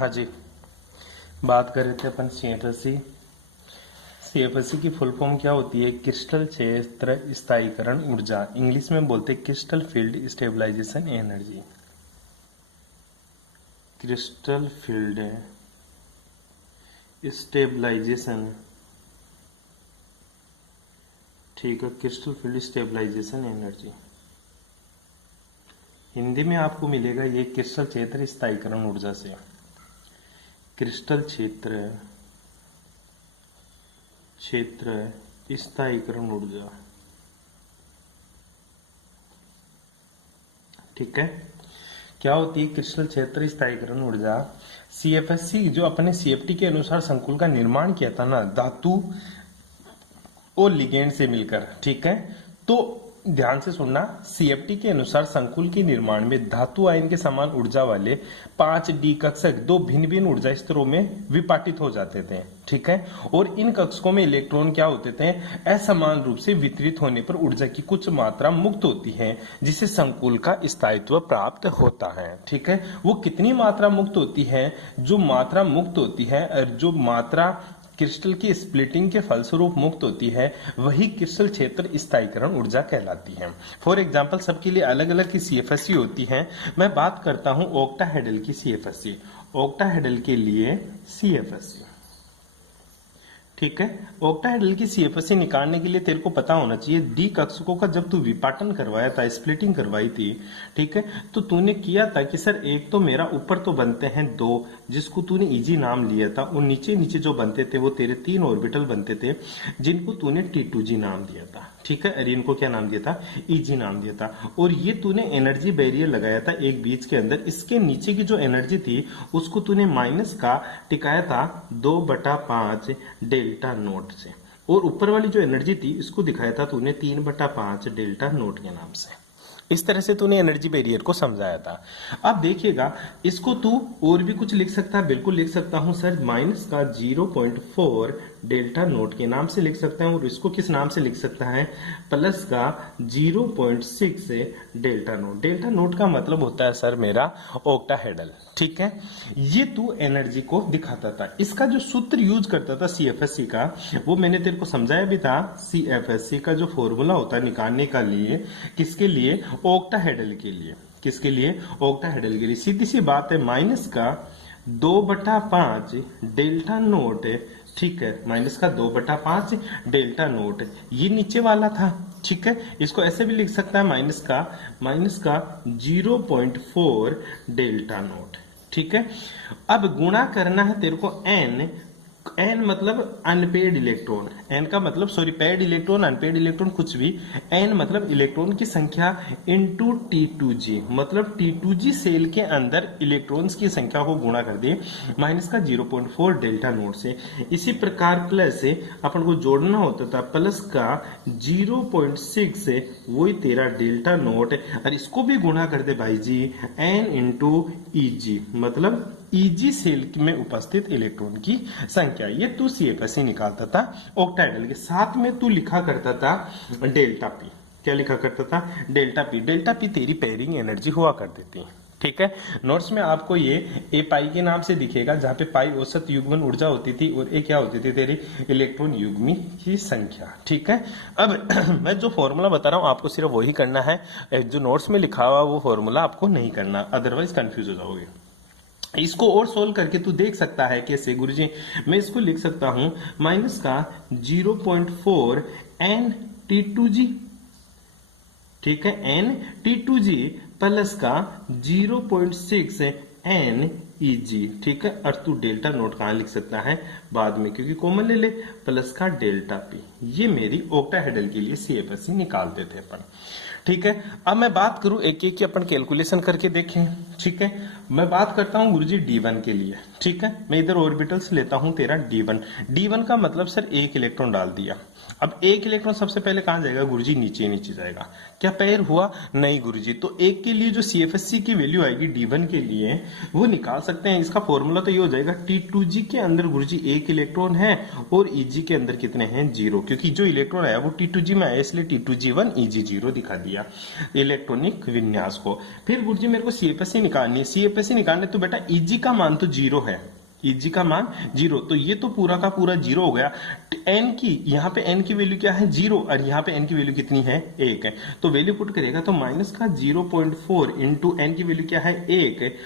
हाँ जी, बात कर रहे थे अपन CFSE। CFSE की फुल फॉर्म क्या होती है? क्रिस्टल क्षेत्र स्थायीकरण ऊर्जा, इंग्लिश में बोलते हैं crystal field stabilization energy. Crystal field stabilization, ठीक है, crystal field stabilization energy Hindi में आपको मिलेगा ये क्रिस्टल क्षेत्र स्थायीकरण ऊर्जा से। क्रिस्टल क्षेत्र स्थायीकरण ऊर्जा, ठीक है। क्या होती है क्रिस्टल क्षेत्र स्थायीकरण ऊर्जा? CFSE जो अपने CFT के अनुसार संकुल का निर्माण किया था ना, धातु और लिगेंड से मिलकर, ठीक है। तो ध्यान से सुनना, CFT के अनुसार संकुल के निर्माण में धातु आयन के समान ऊर्जा वाले 5D कक्षक दो भिन्न भिन्न ऊर्जा स्तरों में विपाटित हो जाते थे, ठीक है। और इन कक्षकों में इलेक्ट्रॉन क्या होते थे? असमान रूप से वितरित होने पर ऊर्जा की कुछ मात्रा मुक्त होती है, जिससे संकुल का स्थायित्व प्राप्त होता है, ठीक है। वो कितनी मात्रा मुक्त होती है? जो मात्रा मुक्त होती है, जो मात्रा क्रिस्टल की स्प्लिटिंग के फलस्वरूप मुक्त होती है, वही क्रिस्टल क्षेत्र स्थायीकरण ऊर्जा कहलाती है। फॉर एग्जांपल सबके लिए अलग अलग की CFSE होती है। मैं बात करता हूं ऑक्टाहेड्रल की CFSE। ऑक्टाहेड्रल के लिए CFSE, ठीक है। ऑक्टाहेड्रल की CFSE निकालने के लिए तेरे को पता होना चाहिए, डी कक्षकों का जब तू विपाटन करवाया था, स्प्लिटिंग करवाई थी, ठीक है, तो तूने किया था कि सर एक तो मेरा ऊपर तो बनते हैं 2, जिसको तूने इजी नाम लिया था, और नीचे नीचे जो बनते थे वो तेरे 3 ऑर्बिटल बनते थे, जिनको तूने T2G नाम दिया था, ठीक है। अरे इनको क्या नाम दिया था? EG नाम दिया था। और ये तूने एनर्जी बैरियर लगाया था एक बीच के अंदर, इसके नीचे की जो एनर्जी थी उसको तूने माइनस का टिकाया था 2/5 डेल्टा नोट से, और ऊपर वाली जो एनर्जी थी इसको दिखाया था तूने 3/5 डेल्टा नोट के नाम से। इस तरह से तूने एनर्जी बैरियर को समझाया था। अब देखिएगा, इसको तू और भी कुछ लिख सकता है, बिल्कुल लिख सकता हूं सर, माइनस का 0.4 डेल्टा नोट के नाम से लिख सकता है, और इसको किस नाम से लिख सकता है? प्लस का 0.6 डेल्टा नोट। डेल्टा नोट का मतलब होता है सर मेरा ऑक्टाहेड्रल, ठीक है। ये तू एनर्जी को दिखाता था। इसका जो सूत्र यूज करता था CFSE का, वो मैंने तेरे को समझाया भी था। CFSE का जो फॉर्मूला होता है निकालने का लिए, किसके लिए? ऑक्टाहेड्रल के लिए। किसके लिए? ऑक्टाहेड्रल के लिए। सीधी सी बात है, माइनस का 2/5 डेल्टा नोट, ठीक है, माइनस का 2/5 डेल्टा नोट, ये नीचे वाला था, ठीक है। इसको ऐसे भी लिख सकता है, माइनस का 0.4 डेल्टा नोट, ठीक है। अब गुणा करना है तेरे को n मतलब अनपेड इलेक्ट्रॉन, n का मतलब sorry paid electron, unpaired electron कुछ भी, n मतलब इलेक्ट्रॉन की संख्या इनटू T2G, मतलब T2G सेल के अंदर इलेक्ट्रॉन्स की संख्या को गुणा कर दे माइनस का 0.4 डेल्टा नोट से। इसी प्रकार प्लस से अपन को जोड़ना होता था, प्लस का 0.6 से वही तेरा डेल्टा नोट, और इसको भी गुणा कर दे भाई जी n इंटू EG, मतलब EG सेल में उपस्थित इलेक्ट्रॉन की संख्या। ये तू CFSE निकालता था ऑक्टाहेड्रल के। साथ में तू लिखा करता था डेल्टा पी। क्या लिखा करता था? Delta P. डेल्टा पी तेरी पेयरिंग एनर्जी हुआ कर देती, ठीक है। नोट्स में आपको ये ए पाई के नाम से दिखेगा, जहां पे पाई औसत युग्मन ऊर्जा होती थी, और ए क्या होती थी? तेरी इलेक्ट्रॉन युग्मी की संख्या, ठीक है। अब मैं जो फॉर्मूला बता रहा हूं आपको सिर्फ वही करना है, जो नोट्स में लिखा हुआ वो फॉर्मूला आपको नहीं करना, अदरवाइज कंफ्यूज हो जाओगे। इसको और सोल्व करके तू देख सकता है कैसे। गुरुजी मैं इसको लिख सकता हूं, माइनस का 0.4 n T2G, ठीक है, n T2G प्लस का 0.6 n EG, ठीक है। और तू डेल्टा नोट कहां लिख सकता है? बाद में, क्योंकि कॉमन ले ले, प्लस का डेल्टा पी। ये मेरी ऑक्टाहेड्रल के लिए CFSE निकालते थे अपन, ठीक है। अब मैं बात करूं एक एक की अपन कैलकुलेशन करके देखें, ठीक है। मैं बात करता हूं गुरुजी D1 के लिए, ठीक है। मैं इधर ऑर्बिटल्स लेता हूं तेरा D1। D1 का मतलब सर एक इलेक्ट्रॉन डाल दिया। अब एक इलेक्ट्रॉन सबसे पहले कहां जाएगा गुरुजी? नीचे नीचे जाएगा। क्या पेयर हुआ? नहीं गुरुजी। तो एक के लिए जो CFSC की वैल्यू आएगी D1 के लिए वो निकाल सकते हैं। इसका फॉर्मूला तो ये हो जाएगा T2G के अंदर गुरुजी एक इलेक्ट्रॉन है और Eg के अंदर कितने हैं? 0, क्योंकि जो इलेक्ट्रॉन आया वो T2G में आया इसलिए T2G1 Eg0 दिखा दिया इलेक्ट्रॉनिक विन्यास को। फिर गुरुजी मेरे को CFSC निकालनी है। CFSC निकालने तो बेटा Eg का मान तो 0 है, Eg का मान 0, तो ये तो पूरा का पूरा 0 हो गया। n की यहाँ पे n की वैल्यू क्या है? 0, और यहाँ पे n की वैल्यू कितनी है? 1 है। तो वैल्यू पुट करेगा तो माइनस का 0.4 इंटू n की वैल्यू क्या है? 1 है।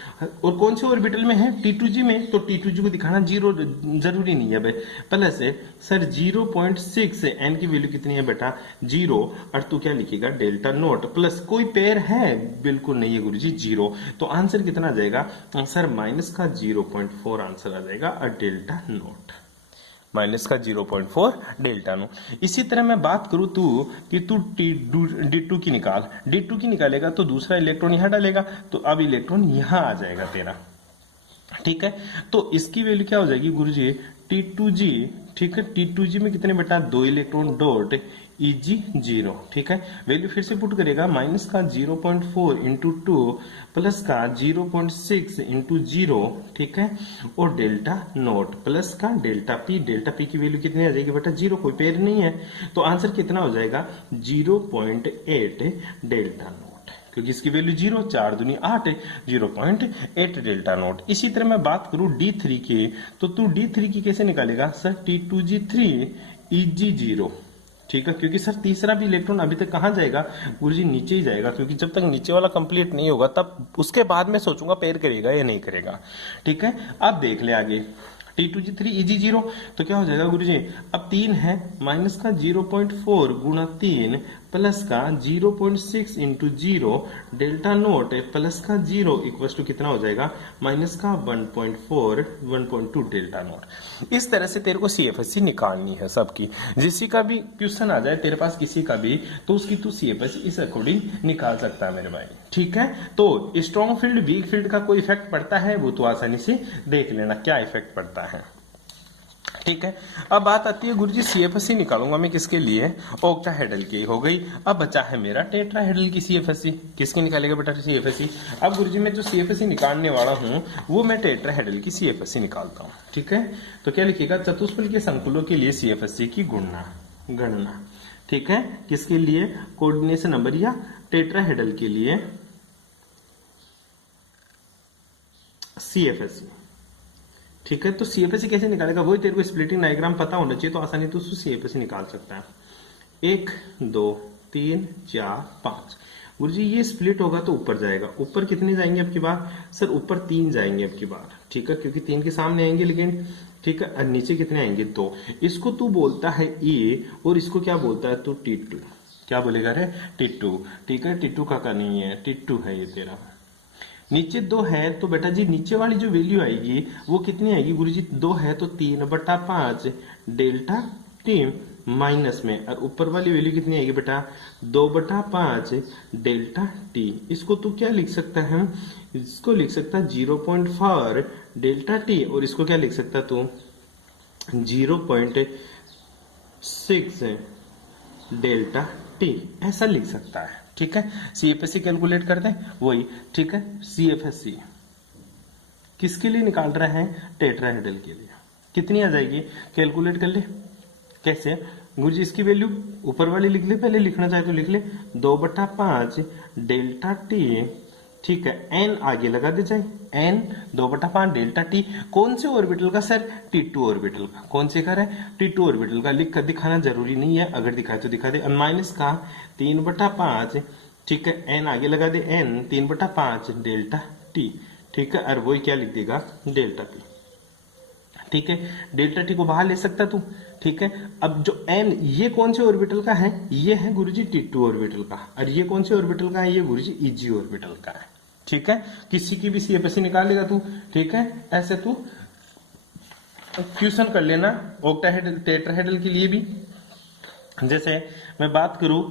और कौन से ऑर्बिटल में है? T2G में। तो T2G को दिखाना 0 जरूरी नहीं है भाई। प्लस है सर 0.6 n की वैल्यू कितनी है बेटा? 0, और तू क्या लिखेगा? Delta naught. प्लस कोई पेयर है? बिल्कुल नहीं है गुरुजी, 0। तो आंसर कितना आ जाएगा सर? माइनस का 0.4 आंसर आ जाएगा और डेल्टा नोट, माइनस का 0.4 डेल्टा नोट। इसी तरह मैं बात करूं कि तू D2 की निकाल, D2 की निकालेगा तो दूसरा इलेक्ट्रॉन यहां डालेगा तो अब इलेक्ट्रॉन यहां आ जाएगा तेरा, ठीक है। तो इसकी वैल्यू क्या हो जाएगी गुरुजी? T2G, ठीक है। T2G में कितने बेटा? 2 इलेक्ट्रॉन डॉट Eg0, ठीक है। वैल्यू फिर से पुट करेगा माइनस का 0.4 इंटू 2 प्लस का 0.6 इंटू 0, ठीक है, और डेल्टा नोट प्लस का डेल्टा पी। डेल्टा पी की वैल्यू कितनी आ जाएगी बेटा? 0, कोई पेयर नहीं है। तो आंसर कितना हो जाएगा? 0.8 डेल्टा नोट, क्योंकि इसकी वैल्यू 0, 4 दूनी 8, 0.8 डेल्टा नोट। इसी तरह मैं बात करूं D3 की, तो तू D3 की कैसे निकालेगा सर? T2G3 Eg0, ठीक है, क्योंकि सर तीसरा भी इलेक्ट्रॉन अभी तक कहां जाएगा गुरुजी? नीचे ही जाएगा, क्योंकि जब तक नीचे वाला कंप्लीट नहीं होगा तब उसके बाद में सोचूंगा पेयर करेगा या नहीं करेगा, ठीक है। अब देख ले आगे T2G3 Eg0, तो क्या हो जाएगा गुरुजी? अब 3 है, माइनस का 0.4 गुणा 3 प्लस का 0.6 इंटू 0 डेल्टा नोट प्लस का 0 इक्वल टू कितना हो जाएगा? माइनस का 1.2 डेल्टा नोट। इस तरह से तेरे को CFSC निकालनी है सबकी। जिसी का भी क्वेश्चन आ जाए तेरे पास किसी का भी, तो उसकी तू CFSC इस अकॉर्डिंग निकाल सकता है मेरे भाई, ठीक है। तो स्ट्रॉन्ग फील्ड वीक फील्ड का कोई इफेक्ट पड़ता है वो तो आसानी से देख लेना क्या इफेक्ट पड़ता है, ठीक है। अब बात आती है गुरुजी CFSC निकालूंगा मैं किसके लिए? ऑक्टाहेड्रल की हो गई। अब बचा है मेरा टेट्राहेड्रल की CFSC। किसकी निकालेगा बेटा CFSC? अब गुरुजी मैं जो CFSC निकालने वाला हूं वो मैं टेट्राहेड्रल की CFSC निकालता हूं, ठीक है। तो क्या लिखेगा? चतुष्फल के संकुलों के लिए CFSC की गणना, ठीक है। किसके लिए? कोऑर्डिनेशन नंबर या टेट्राहेड्रल के लिए CFSC, ठीक है। तो CFSC कैसे निकालेगा? वही तेरे को स्प्लिटिंग डायग्राम पता होना चाहिए, तो आसानी तो CFSC निकाल सकता है। 1 2 3 4 5 गुरुजी ये स्प्लिट होगा तो ऊपर जाएगा। ऊपर कितने जाएंगे अब की बार? सर ऊपर 3 जाएंगे अब की बार, ठीक है, क्योंकि 3 के सामने आएंगे लेकिन, ठीक है। और नीचे कितने आएंगे? 2। इसको तू बोलता है E और इसको क्या बोलता है तू? T2। क्या बोलेगा रे? T2, ठीक है। T2 का नहीं है, T2 है ये तेरा। नीचे 2 है तो बेटा जी नीचे वाली जो वैल्यू आएगी वो कितनी आएगी गुरुजी? 2 है तो 3/5 डेल्टा टी माइनस में, और ऊपर वाली वैल्यू कितनी आएगी बेटा? 2/5 डेल्टा टी। इसको तू क्या लिख सकता है? इसको लिख सकता है 0.4 डेल्टा टी, और इसको क्या लिख सकता है तू? 0.6 डेल्टा टी, ऐसा लिख सकता है, ठीक है। CFSC कैलकुलेट कर दें वही, ठीक है। CFSC किसके लिए निकाल रहे हैं? टेट्राहेड्रल के लिए। कितनी आ जाएगी? कैलकुलेट कर ले। कैसे गुरुजी? इसकी वैल्यू ऊपर वाली लिख ले, पहले लिखना चाहे तो लिख ले 2/5 डेल्टा टी, ठीक है। n आगे लगा दे जाए, n 2/5 डेल्टा टी। कौन से ऑर्बिटल का सर? T2 ऑर्बिटल का। कौन से का है? T2 ऑर्बिटल का। लिख कर दिखाना जरूरी नहीं है, अगर दिखाए तो दिखा दे। माइनस का 3/5, ठीक है, n आगे लगा दे, n 3/5 डेल्टा टी, ठीक है। और वही क्या लिख देगा? डेल्टा पी, ठीक है। डेल्टा टी को बाहर ले सकता तू, ठीक है। अब जो n ये कौन से ऑर्बिटल का है? ये है गुरुजी T2 ऑर्बिटल का। और ये कौन से ऑर्बिटल का है? ये गुरुजी Eg ऑर्बिटल का है, ठीक है। किसी की भी CFSC निकाल लेगा तू, ठीक है। ऐसे तू क्वेश्चन कर लेना ऑक्टाहेड्रल टेट्राहेड्रल के लिए भी। जैसे मैं बात करूं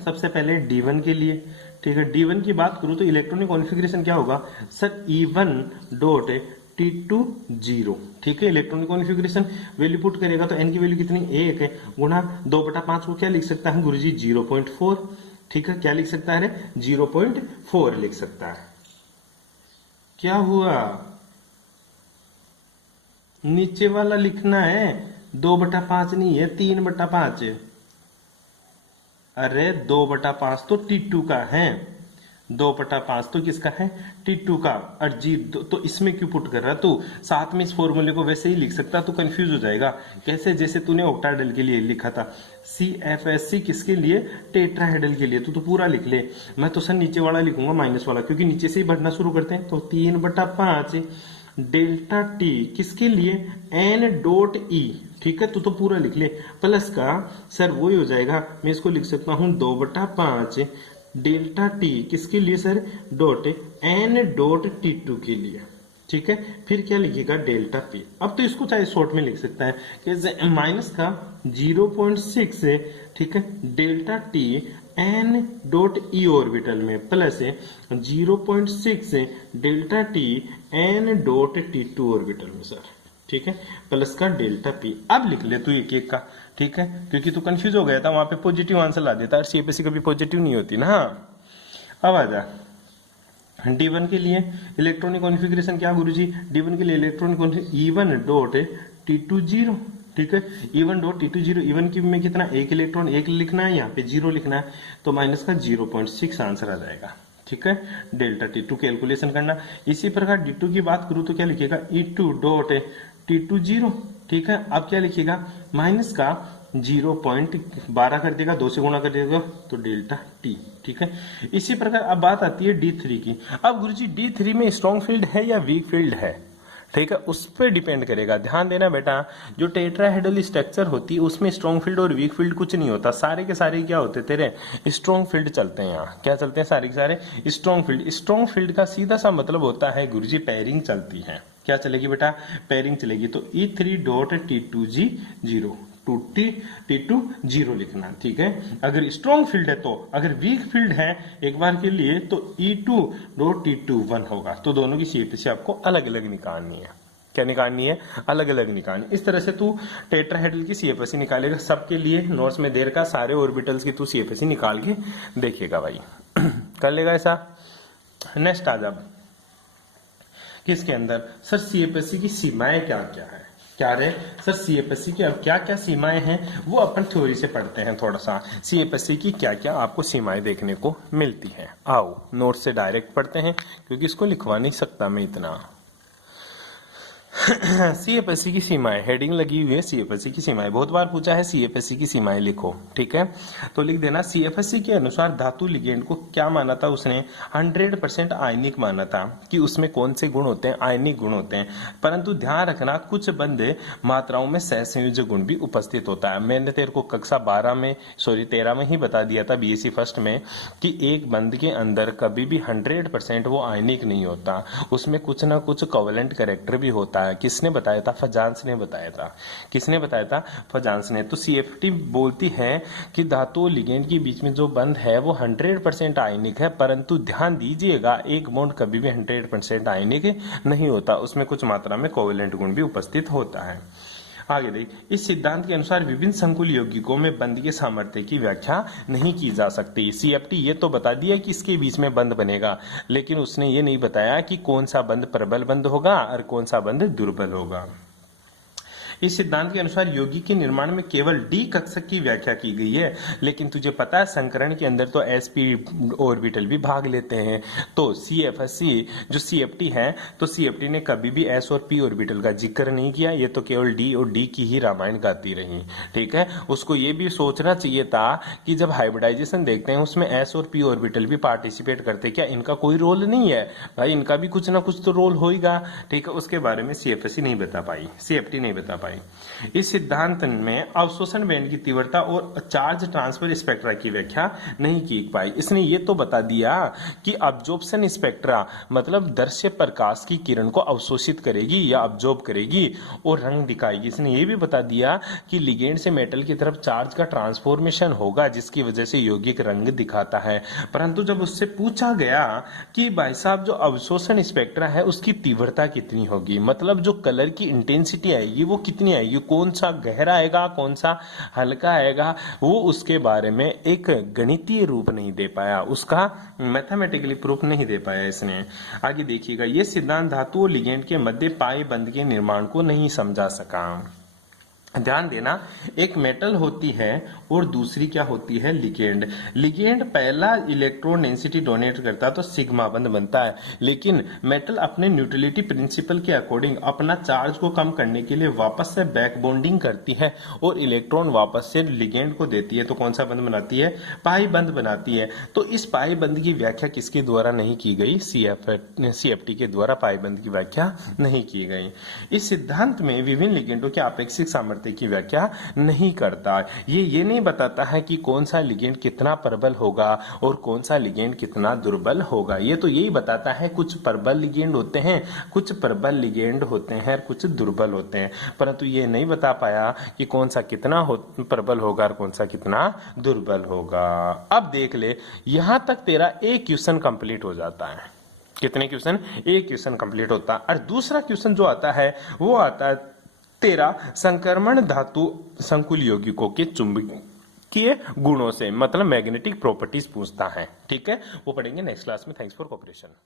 सबसे पहले D1 के लिए, ठीक है। D1 की बात करूं तो इलेक्ट्रॉनिक कॉन्फ़िगरेशन क्या होगा सर? E1 डॉट T2 0, ठीक है। इलेक्ट्रॉनिक कॉन्फ़िगरेशन वैल्यू पुट करेगा तो n की वैल्यू कितनी 1 है, गुणा 2/5 को क्या लिख सकता है गुरुजी 0.4, ठीक है। क्या लिख सकता है 0.4 लिख सकता है। क्या हुआ, नीचे वाला लिखना है 2/5 नहीं है 3/5। अरे 2/5 तो T2 का है, 2/5 तो किसका है T2 का। और जी तो इसमें क्यों पुट कर रहा तू, साथ में इस फॉर्मूले को वैसे ही लिख सकता, तू कंफ्यूज हो जाएगा। कैसे, जैसे तूने ऑक्टाहेड्रल के लिए लिखा था, CFSC किसके लिए, टेट्राहेड्रल के लिए। तू तो पूरा लिख ले, मैं तो सर नीचे वाला लिखूंगा माइनस वाला, क्योंकि नीचे से ही बढ़ना शुरू करते हैं। तो 3/5 डेल्टा टी किसके लिए, N.E, ठीक है। तू तो पूरा लिख ले, प्लस का सर वो ही हो जाएगा, मैं इसको लिख सकता हूं 2/5 डेल्टा टी किसके लिए सर, डॉट N.T2 के लिए, ठीक है। फिर क्या लिखिएगा डेल्टा पी। अब तो इसको चाहे शॉर्ट में लिख सकता है कि माइनस का 0.6 है, ठीक है, डेल्टा टी N.E ऑर्बिटल में, plus 0.6 delta T N.T2 orbital में सर, ठीक है, प्लस का डेल्टा पी। अब लिख ले तू एक एक का, ठीक है, क्योंकि तू कंफ्यूज हो गया था, वहां पे पॉजिटिव आंसर ला देता, और CFSC कभी पॉजिटिव नहीं होती ना। अब आ जा D1 के लिए इलेक्ट्रॉनिक कॉन्फ़िगरेशन क्या गुरुजी, D1 के लिए इलेक्ट्रॉनिक E1.T2 0, ठीक है, E1.T2 0, E1 की में कितना, एक इलेक्ट्रॉन, एक लिखना है, यहाँ पे 0 लिखना है, तो माइनस का 0.6 आंसर आ जाएगा, ठीक है। डेल्टा T2 कैलकुलेशन करना। इसी प्रकार D2 की बात करूं तो क्या लिखेगा, E2.T2 0, ठीक है। अब क्या लिखेगा, माइनस का 0.12 कर देगा, 2 से गुणा कर देगा, तो डेल्टा टी, ठीक है। इसी प्रकार अब बात आती है D3 की। अब गुरुजी D3 में स्ट्रॉन्ग फील्ड है या वीक फील्ड है, ठीक है, उस पर डिपेंड करेगा। ध्यान देना बेटा, जो टेट्राहेड्रल स्ट्रक्चर होती है उसमें स्ट्रॉन्ग फील्ड और वीक फील्ड कुछ नहीं होता, सारे के सारे क्या होते तेरे स्ट्रॉन्ग फील्ड चलते हैं। यहाँ क्या चलते हैं, सारे के सारे स्ट्रॉन्ग फील्ड। स्ट्रॉन्ग फील्ड का सीधा सा मतलब होता है गुरुजी पेयरिंग चलती है। क्या चलेगी बेटा, पेयरिंग चलेगी। तो E3.T2 0 T2 0 लिखना, ठीक है, अगर स्ट्रॉन्ग फील्ड है तो। अगर वीक फील्ड है एक बार के लिए तो E2.T2 1 होगा। तो दोनों की CFSC आपको अलग अलग निकालनी है। क्या निकालनी है, अलग अलग निकालनी। इस तरह से तू टेट्राहेड्रल की CFSC निकालेगा, सबके लिए नोट्स में देर का सारे ऑर्बिटल्स की तू CFSC निकाल के देखेगा भाई। कर लेगा ऐसा। नेक्स्ट आ जा, किसके अंदर सर CFSC की सीमाएं क्या क्या है, क्या रहे सर CFSC की अब क्या क्या सीमाएं हैं, वो अपन थ्योरी से पढ़ते हैं थोड़ा सा। CFSC की क्या क्या आपको सीमाएं देखने को मिलती हैं। आओ नोट से डायरेक्ट पढ़ते हैं, क्योंकि इसको लिखवा नहीं सकता मैं इतना। CFSC की सीमाएं, हेडिंग लगी हुई है CFSC की सीमाएं। बहुत बार पूछा है CFSC की सीमाएं लिखो, ठीक है, तो लिख देना। CFSC के अनुसार धातु लिगेंड को क्या माना था उसने, 100% आयनिक माना था, कि उसमें कौन से गुण होते हैं, आयनिक गुण होते हैं। परंतु ध्यान रखना कुछ बंद मात्राओं में सहसंयोजक गुण भी उपस्थित होता है। मैंने तेरे को कक्षा 13 में ही बता दिया था BSc फर्स्ट में, कि एक बंद के अंदर कभी भी 100% वो आयनिक नहीं होता, उसमें कुछ ना कुछ कोवेलेंट कैरेक्टर भी होता है। किसने बताया था, फजांस ने बताया था। किसने बताया था, फजांस ने। तो CFT बोलती है कि धातु लिगेंड के बीच में जो बंध है वो 100% आयनिक है, परंतु ध्यान दीजिएगा एक बॉन्ड कभी भी 100% आयनिक नहीं होता, उसमें कुछ मात्रा में कोवेलेंट गुण भी उपस्थित होता है। आगे देख, इस सिद्धांत के अनुसार विभिन्न संकुल यौगिकों में बंध के सामर्थ्य की व्याख्या नहीं की जा सकती। CFT ये तो बता दिया कि इसके बीच में बंध बनेगा, लेकिन उसने ये नहीं बताया कि कौन सा बंध प्रबल बंध होगा और कौन सा बंध दुर्बल होगा। इस सिद्धांत के अनुसार यौगिक के निर्माण में केवल D कक्षक की व्याख्या की गई है, लेकिन तुझे पता है संकरण के अंदर तो sp ऑर्बिटल भी भाग लेते हैं। तो CFSC जो CFT है, तो CFT ने कभी भी s और p ऑर्बिटल का जिक्र नहीं किया, ये तो केवल D और D की ही रामायण गाती रही, ठीक है। उसको ये भी सोचना चाहिए था कि जब हाइब्रिडाइजेशन देखते हैं उसमें s और p ऑर्बिटल भी पार्टिसिपेट करते, क्या इनका कोई रोल नहीं है भाई, इनका भी कुछ ना कुछ तो रोल होगा, ठीक है। उसके बारे में CFSC नहीं बता पाई, CFT नहीं बता पाई। पाई। इस सिद्धांत में अवशोषण बैंड की तीव्रता और चार्ज ट्रांसफर स्पेक्ट्रा की व्याख्या नहीं की पाई। इसने ये तो बता दिया कि अब्जॉर्प्शन स्पेक्ट्रा मतलब दृश्य प्रकाश की किरण को अवशोषित करेगी या अब्जॉर्ब करेगी और रंग दिखाएगी। इसने ये भी बता दिया कि लिगेंड से मेटल की तरफ चार्ज का ट्रांसफॉर्मेशन होगा जिसकी वजह से यौगिक रंग दिखाता है। परंतु जब उससे पूछा गया कि भाई साहब जो अवशोषण स्पेक्ट्रा है उसकी तीव्रता कितनी होगी, मतलब जो कलर की इंटेंसिटी आएगी वो कितनी आएगी, कौन सा गहरा आएगा कौन सा हल्का आएगा, वो उसके बारे में एक गणितीय रूप नहीं दे पाया, उसका मैथमेटिकली प्रूफ नहीं दे पाया इसने। आगे देखिएगा, ये सिद्धांत धातु और लिगेंड के मध्य पाई बंध के निर्माण को नहीं समझा सका। ध्यान देना, एक मेटल होती है और दूसरी क्या होती है, लिगेंड। लिगेंड पहला इलेक्ट्रॉन डेंसिटी डोनेट करता है तो सिग्मा बंध बनता है, लेकिन मेटल अपने न्यूट्रलिटी प्रिंसिपल के अकॉर्डिंग अपना चार्ज को कम करने के लिए वापस से बैक बॉन्डिंग करती है और इलेक्ट्रॉन वापस से लिगेंड को देती है, तो कौन सा बंध बनाती है, पाई बंध बनाती है। तो इस पाई बंध की व्याख्या किसके द्वारा नहीं की गई, सीएफटी के द्वारा पाई बंध की व्याख्या नहीं की गई। इस सिद्धांत में विभिन्न लिगेंडों के अपेक्षिक सामर्थ्य की व्याख्या नहीं करता। ये नहीं बताता है कि कौन सा लिगेंड कितना प्रबल होगा और कौन सा लिगेंड कितना दुर्बल होगा। ये तो यही बताता है कुछ प्रबल लिगेंड होते हैं, कुछ प्रबल लिगेंड होते हैं, कुछ दुर्बल होते हैं, परंतु ये नहीं बता पाया कि कौन सा कितना प्रबल होगा और कौन सा कितना दुर्बल होगा। अब देख ले, यहां तक तेरा एक क्वेश्चन कंप्लीट हो जाता है। कितने क्वेश्चन, एक क्वेश्चन कंप्लीट होता है। और दूसरा क्वेश्चन जो आता है वो आता है तेरा संक्रमण धातु संकुल यौगिकों के चुंबकीय गुणों से, मतलब मैग्नेटिक प्रॉपर्टीज पूछता है। ठीक है, वो पढ़ेंगे नेक्स्ट क्लास में। Thanks for cooperation.